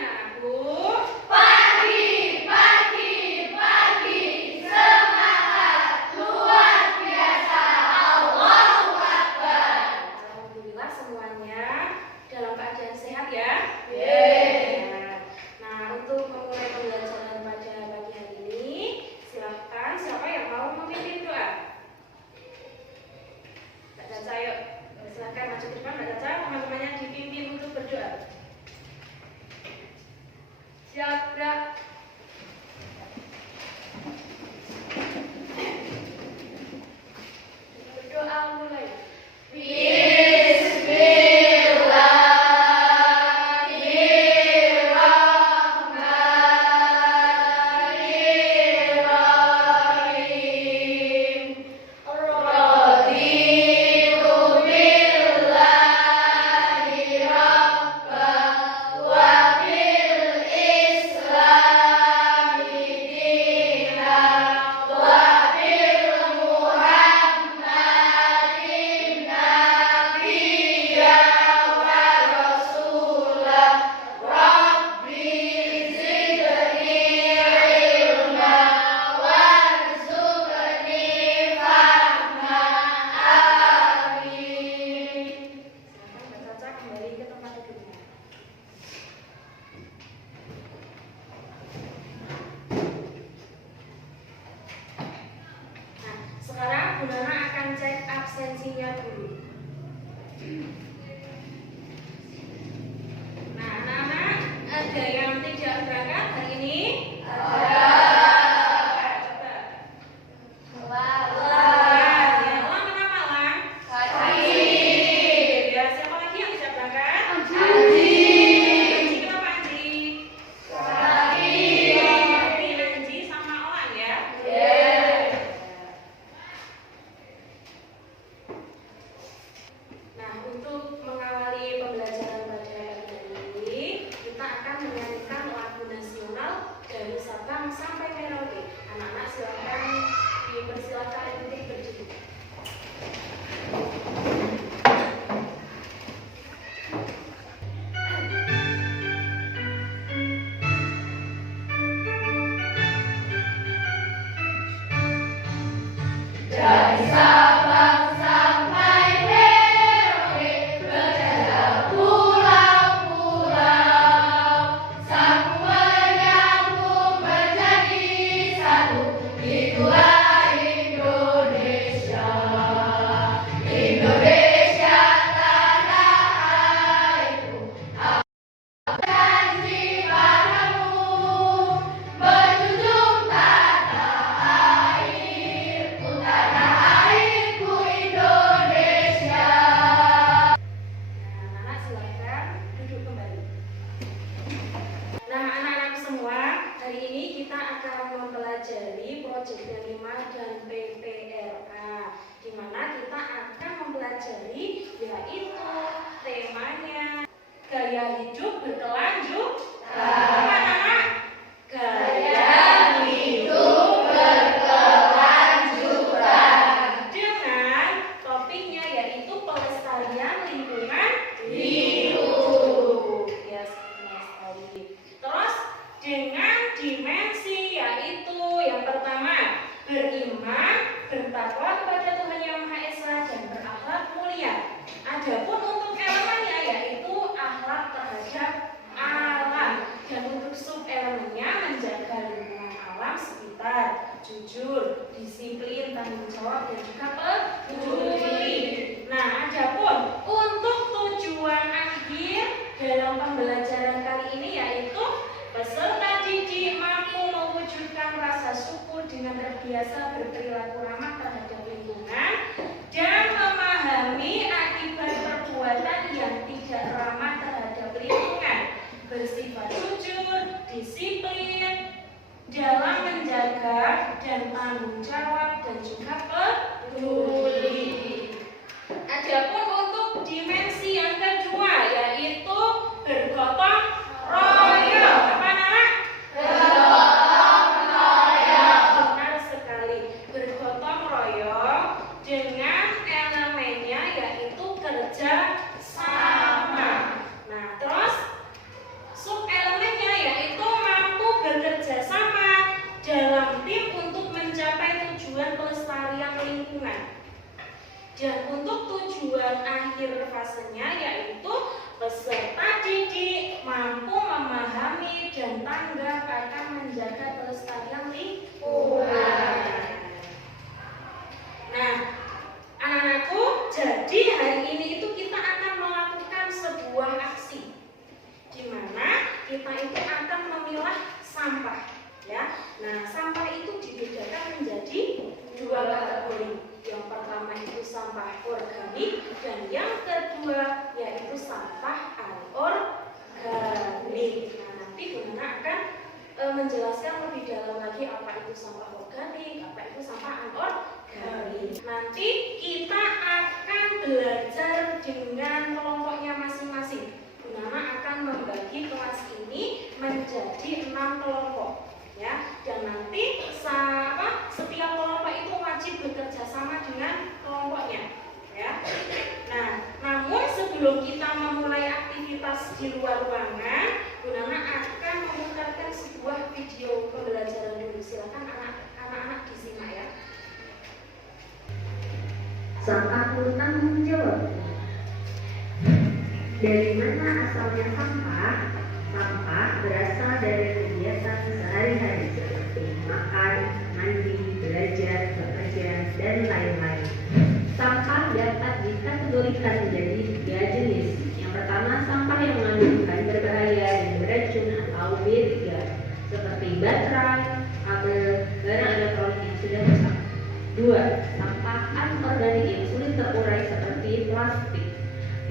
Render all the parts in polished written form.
anak-anakku? Pagi, pagi, pagi, semangat, luar biasa, Allahu Akbar. Alhamdulillah semuanya dalam keadaan sehat ya? Nah, untuk memulai pembelajaran pada pagi hari ini, silakan siapa yang mau memimpin doa? Mbak Caca, yuk. Silakan maju ke depan, Mbak Caca. Teman-temannya dipimpin untuk berdoa. Siap, gerak. Berdoa mulai. Sekarang Bu Nana akan cek absensinya dulu. Nah, anak-anak, ada yang tidak berangkat hari ini? Ada. Coba. Ya, Elang kenapa, Elang? Ya, siapa lagi yang tidak berangkat? Anji, kenapa Anji? Anji sama Elang ya? Nah, untuk mengawali pembelajaran pada hari ini, kita akan menyanyikan lagu nasional dari Sabang sampai Merauke. Anak-anak silakan dipersilakan untuk berdiri. Dari Sabang sampai Merauke, berjalan pulau-pulau, saling menyambung menjadi satu. Itulah Indonesia, Indonesia tanah airku. Aku janji padamu, menjunjung tanah airku, tanah airku Indonesia. Nah, anak-anak silakan duduk kembali. Nah, anak-anak semua, hari ini kita akan mempelajari proyek yang 5 dan PPRK, di mana kita akan mempelajari yaitu temanya gaya hidup berkelanjutan. Apa, anak-anak? Gaya hidup berkelanjutan. Dengan topiknya yaitu pelestarian lingkungan Hidup. Ya, sekali. Terus dengan dimensi yaitu yang pertama, beriman, bertakwa kepada Tuhan Yang Maha Esa dan berakhlak mulia. Adapun untuk elemennya yaitu akhlak terhadap alam, dan untuk sub elemennya menjaga lingkungan alam sekitar, jujur, disiplin, tanggung jawab dan juga peduli. Nah, adapun untuk tujuan akhir dalam pembelajaran kali ini yaitu peserta didik mampu mewujudkan rasa syukur dengan terbiasa berperilaku ramah terhadap lingkungan dan memahami akibat perbuatan yang tidak ramah terhadap lingkungan, bersifat jujur, disiplin dalam menjaga dan tanggung jawab dan juga peduli. Adapun untuk dimensi yang kedua yaitu bergotong royong. Apa, anak? Bergotong royong. Benar sekali. Bergotong royong dengan elemennya yaitu kerja sama. Nah, terus sub elemen tanggap akan menjaga kelestarian lingkungan. Nah, anak-anakku, jadi hari ini itu kita akan melakukan sebuah aksi di mana kita itu akan memilah sampah, ya. Nah, sampah itu dibedakan menjadi dua kategori. Yang pertama itu sampah organik dan yang kedua yaitu sampah anorganik. Nah, nanti Bunda akan menjelaskan lebih dalam lagi apa itu sampah organik, apa itu sampah anorganik. Nanti kita akan belajar dengan kelompoknya masing-masing. Bunda akan membagi kelas ini menjadi 6 kelompok, ya. Dan nanti setiap kelompok itu wajib bekerja sama dengan kelompoknya, ya. Nah, namun sebelum kita memulai aktivitas di luar ruangan, Bunda akan memutarkan sebuah video pembelajaran dulu. Silakan anak-anak disimak, ya. Sampah tanggung jawab. Dari mana asalnya sampah? Sampah berasal dari kegiatan sehari-hari seperti makan, mandi, belajar, bekerja, dan lain-lain. Sampah dapat dikategorikan menjadi 3 jenis. Yang pertama, sampah yang mengandung bahan berbahaya dan beracun atau B3, seperti baterai atau barang elektronik yang sudah rusak. 2. Sampah anorganik yang sulit terurai seperti plastik.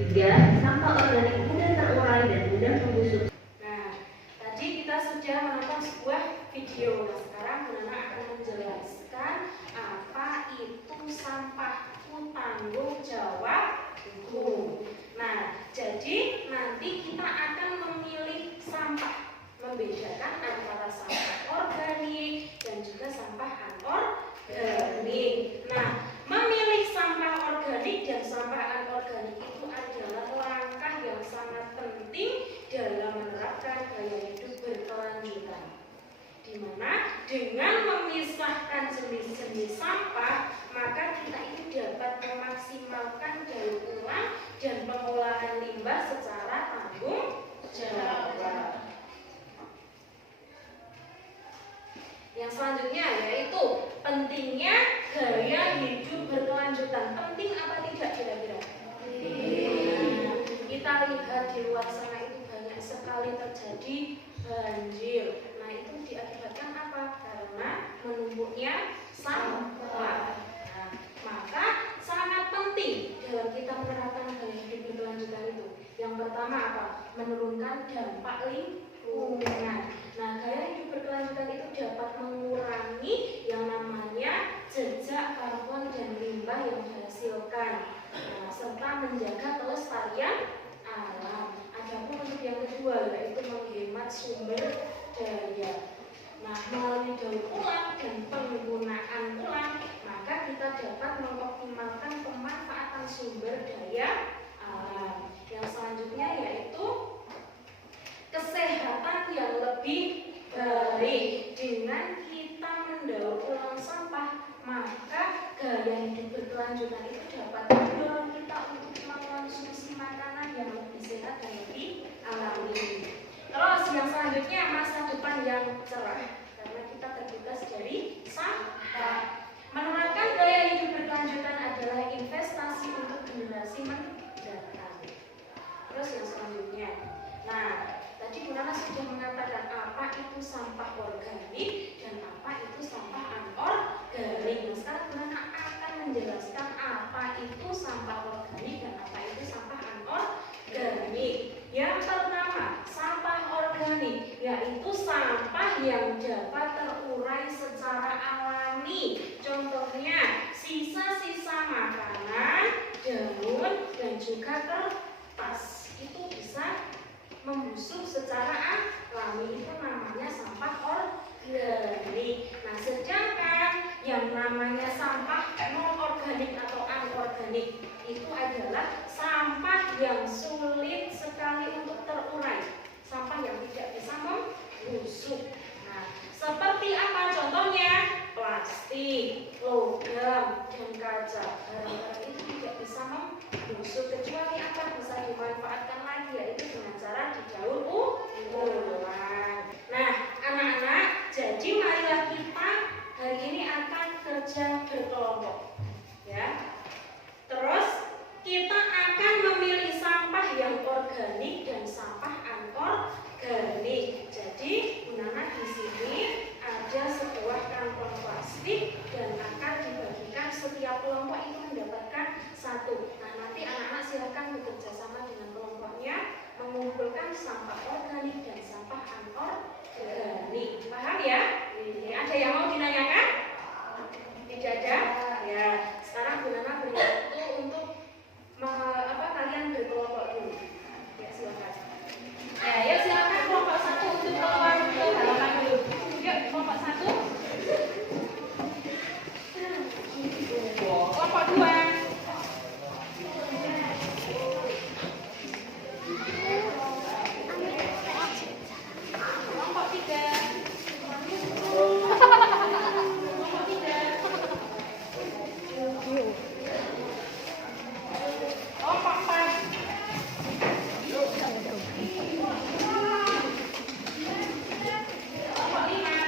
3. Sampah organik mudah terurai dan mudah membusuk. Nah, tadi kita sudah menonton sebuah video. Nah, sekarang Bunda akan menjelaskan apa itu sampah tanggung jawabku. Nah, jadi nanti kita akan memilih sampah, membedakan antara sampah organik dan juga sampah anorganik. Nah, memilih sampah organik dan sampah anorganik itu adalah langkah yang sangat penting dalam menerapkan gaya hidup berkelanjutan, di mana dengan memisahkan jenis-jenis sampah, maka kita itu dapat memaksimalkan daur ulang dan pengolahan limbah secara tanggung jawab. Yang selanjutnya yaitu pentingnya gaya hidup berkelanjutan. Penting apa tidak kira-kira? Kita lihat di luar sana itu banyak sekali terjadi banjir. Nah, itu diakibatkan apa? Karena menumpuknya sampah. Nah, maka sangat penting dalam kita menerapkan gaya hidup berkelanjutan itu. Yang pertama apa? Menurunkan dampak lingkungan. Nah, gaya hidup berkelanjutan itu dapat mengurangi yang namanya jejak karbon dan limbah yang dihasilkan, serta menjaga kelestarian alam. Adapun untuk yang kedua yaitu menghemat sumber daya. Nah, melalui daur ulang dan penggunaan ulang, maka kita dapat mengoptimalkan pemanfaatan sumber daya alam. Yang selanjutnya yaitu kesehatan yang lebih baik. Dengan kita mendaur ulang sampah, maka gaya hidup berkelanjutan itu dapat mendorong kita untuk mengkonsumsi makanan yang lebih sehat dan lebih alami. Terus yang selanjutnya masa depan yang cerah, karena kita terbebas dari sampah. Menerapkan gaya hidup berkelanjutan adalah investasi untuk generasi mendatang. Terus yang selanjutnya, nah, tadi Bu Nana sudah mengatakan apa itu sampah organik dan apa itu sampah anorganik. Nah, sekarang Bu Nana akan menjelaskan apa itu sampah organik dan apa itu sampah anorganik. Yang pertama, sampah organik yaitu sampah yang dapat terurai secara alami. Contohnya, sisa-sisa makanan, daun, dan juga kertas. Itu bisa membusuk secara alami, itu namanya sampah organik. Nah, sedangkan yang namanya sampah non-organik atau anorganik itu adalah sampah yang sulit sekali untuk terurai, sampah yang tidak bisa membusuk. Nah, seperti apa contohnya? Plastik, logam, dan kaca. Barang-barang itu tidak bisa membusuk kecuali apa? Bisa dimanfaatkan lagi, yaitu dengan cara didaur ulang. setiap kelompok itu mendapatkan satu. Nah, nanti anak-anak silakan bekerja sama dengan kelompoknya mengumpulkan sampah organik dan sampah anorganik. Paham ya? Ada yang mau dinanyakan? Tidak ada? Ya, sekarang Bu Nana beri waktu untuk kalian berkelompok dulu. Ya, silakan. Ya, silakan kelompok 1 untuk keluar ke halaman dulu. Yuk, kelompok 1. Kelompok 2. Kelompok 3. Kelompok 3. Kelompok 4. Kelompok 5.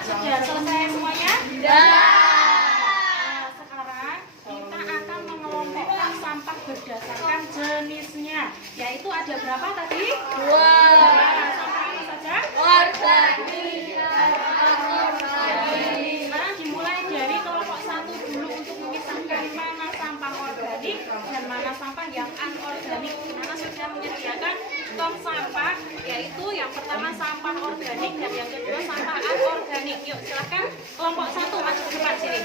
Sudah selesai semuanya? Nah, sekarang kita akan mengelompokkan sampah berdasarkan jenisnya. Yaitu ada berapa tadi? 2. Nah, sampah apa saja? Organik. Sekarang dimulai dari kelompok 1 dulu untuk memisahkan mana sampah organik dan mana sampah yang anorganik. Mana sudah menyediakan tong sampah, yaitu yang pertama sampah organik dan yang kedua sampah anorganik. Yuk, silahkan kelompok 1 masuk ke depan sini.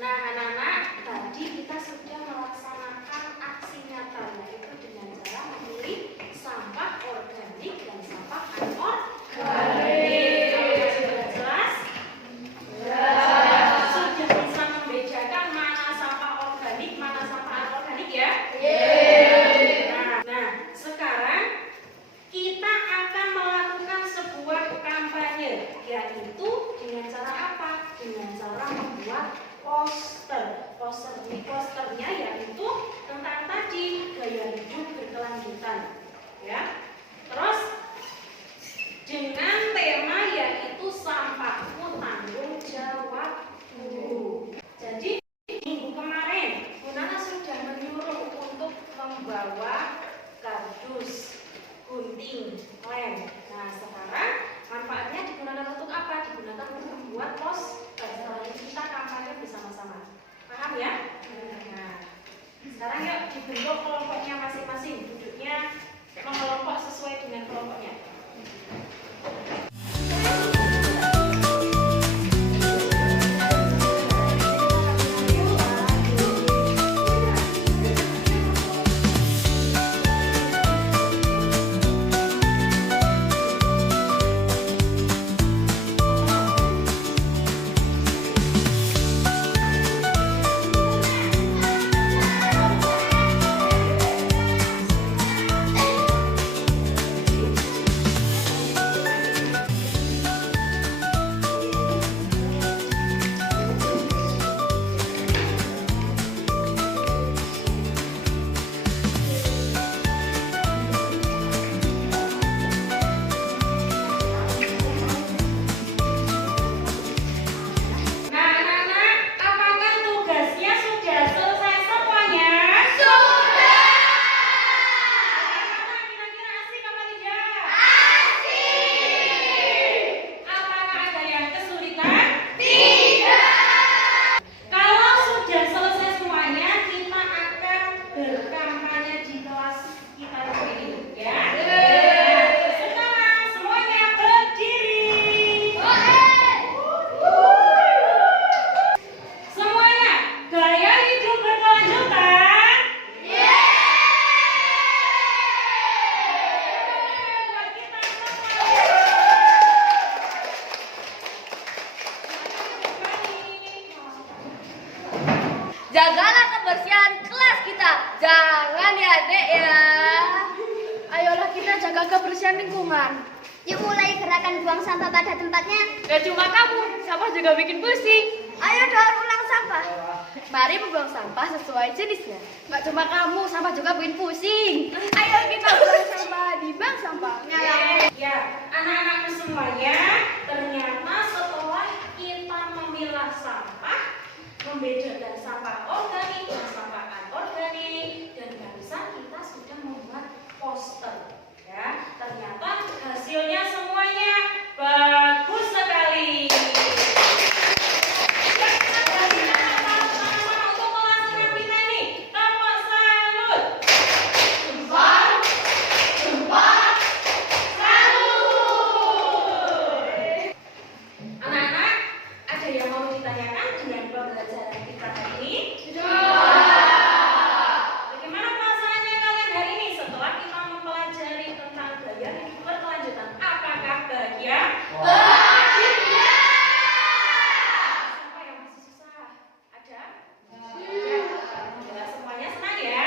Nah, anak-anak, tadi kita sudah melaksanakan aksi nyata, yaitu dengan cara memilih sampah organik dan sampah anorganik. Sudah jelas? Sudah bisa membedakan mana sampah organik, mana sampah anorganik ya? Nah, sekarang kita akan melakukan sebuah kampanye, yaitu dengan cara apa? Dengan cara membuat posternya yaitu tentang tadi gaya hidup berkelanjutan, ya. Terus dengan tema yaitu sampahku tanggung jawabku. Jadi minggu kemarin Bu Nana sudah menyuruh untuk membawa kardus, gunting, lem. Nah, sekarang manfaatnya digunakan untuk apa? Digunakan untuk membuat poster. Setelah itu kita kampanye bersama-sama. Paham ya? Nah, sekarang yuk dibentuk kelompoknya masing-masing. Duduknya mengelompok Jagalah kebersihan kelas kita. Jangan ya, Dek ya. Ayolah kita jaga kebersihan lingkungan. Yuk mulai gerakan buang sampah pada tempatnya. Gak cuma kamu, sampah juga bikin pusing. Ayo daur ulang sampah. Mari membuang sampah sesuai jenisnya. Gak cuma kamu, sampah juga bikin pusing. Ayo kita buang sampah di bank sampahnya. Ya, anak-anakku semuanya, ternyata setelah kita memilah sampah, membedakan sampah organik dan sampah anorganik, dan barusan kita sudah membuat poster. Ya, ternyata hasilnya semuanya bagus sekali. Anak-anak, ada yang mau ditanyakan dengan pembelajaran kita hari ini? Bagaimana perasaannya kalian hari ini setelah kita mempelajari tentang gaya hidup berkelanjutan? Apakah bahagia? Bahagia! Siapa yang masih susah? Ada? Alhamdulillah semuanya senang ya?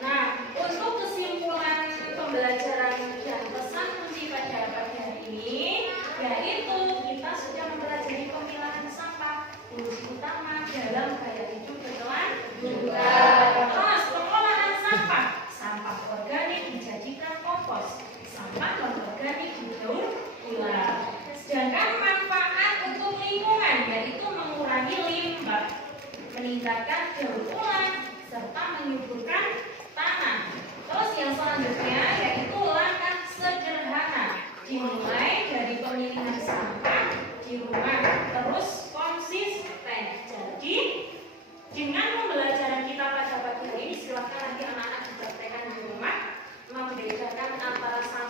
Nah, untuk kesimpulan pembelajaran dan pesan kunci pada pagi hari ini, yaitu kita sudah mempelajari pemilahan sampah, fungsi utama dalam gaya hidup berkelanjutan. Terus pengolahan sampah, sampah organik dijadikan kompos, sampah non-organik didaur ulang. Sedangkan manfaat untuk lingkungan yaitu mengurangi limbah, meningkatkan daur ulang, serta menyuburkan tanah. Terus yang selanjutnya yaitu langkah sederhana, dimulai dari pemilihan sampah di rumah, terus konsisten. Jadi dengan pembelajaran kita pada pagi hari ini, silakan nanti anak-anak dipraktekkan di rumah, membedakan antara sampah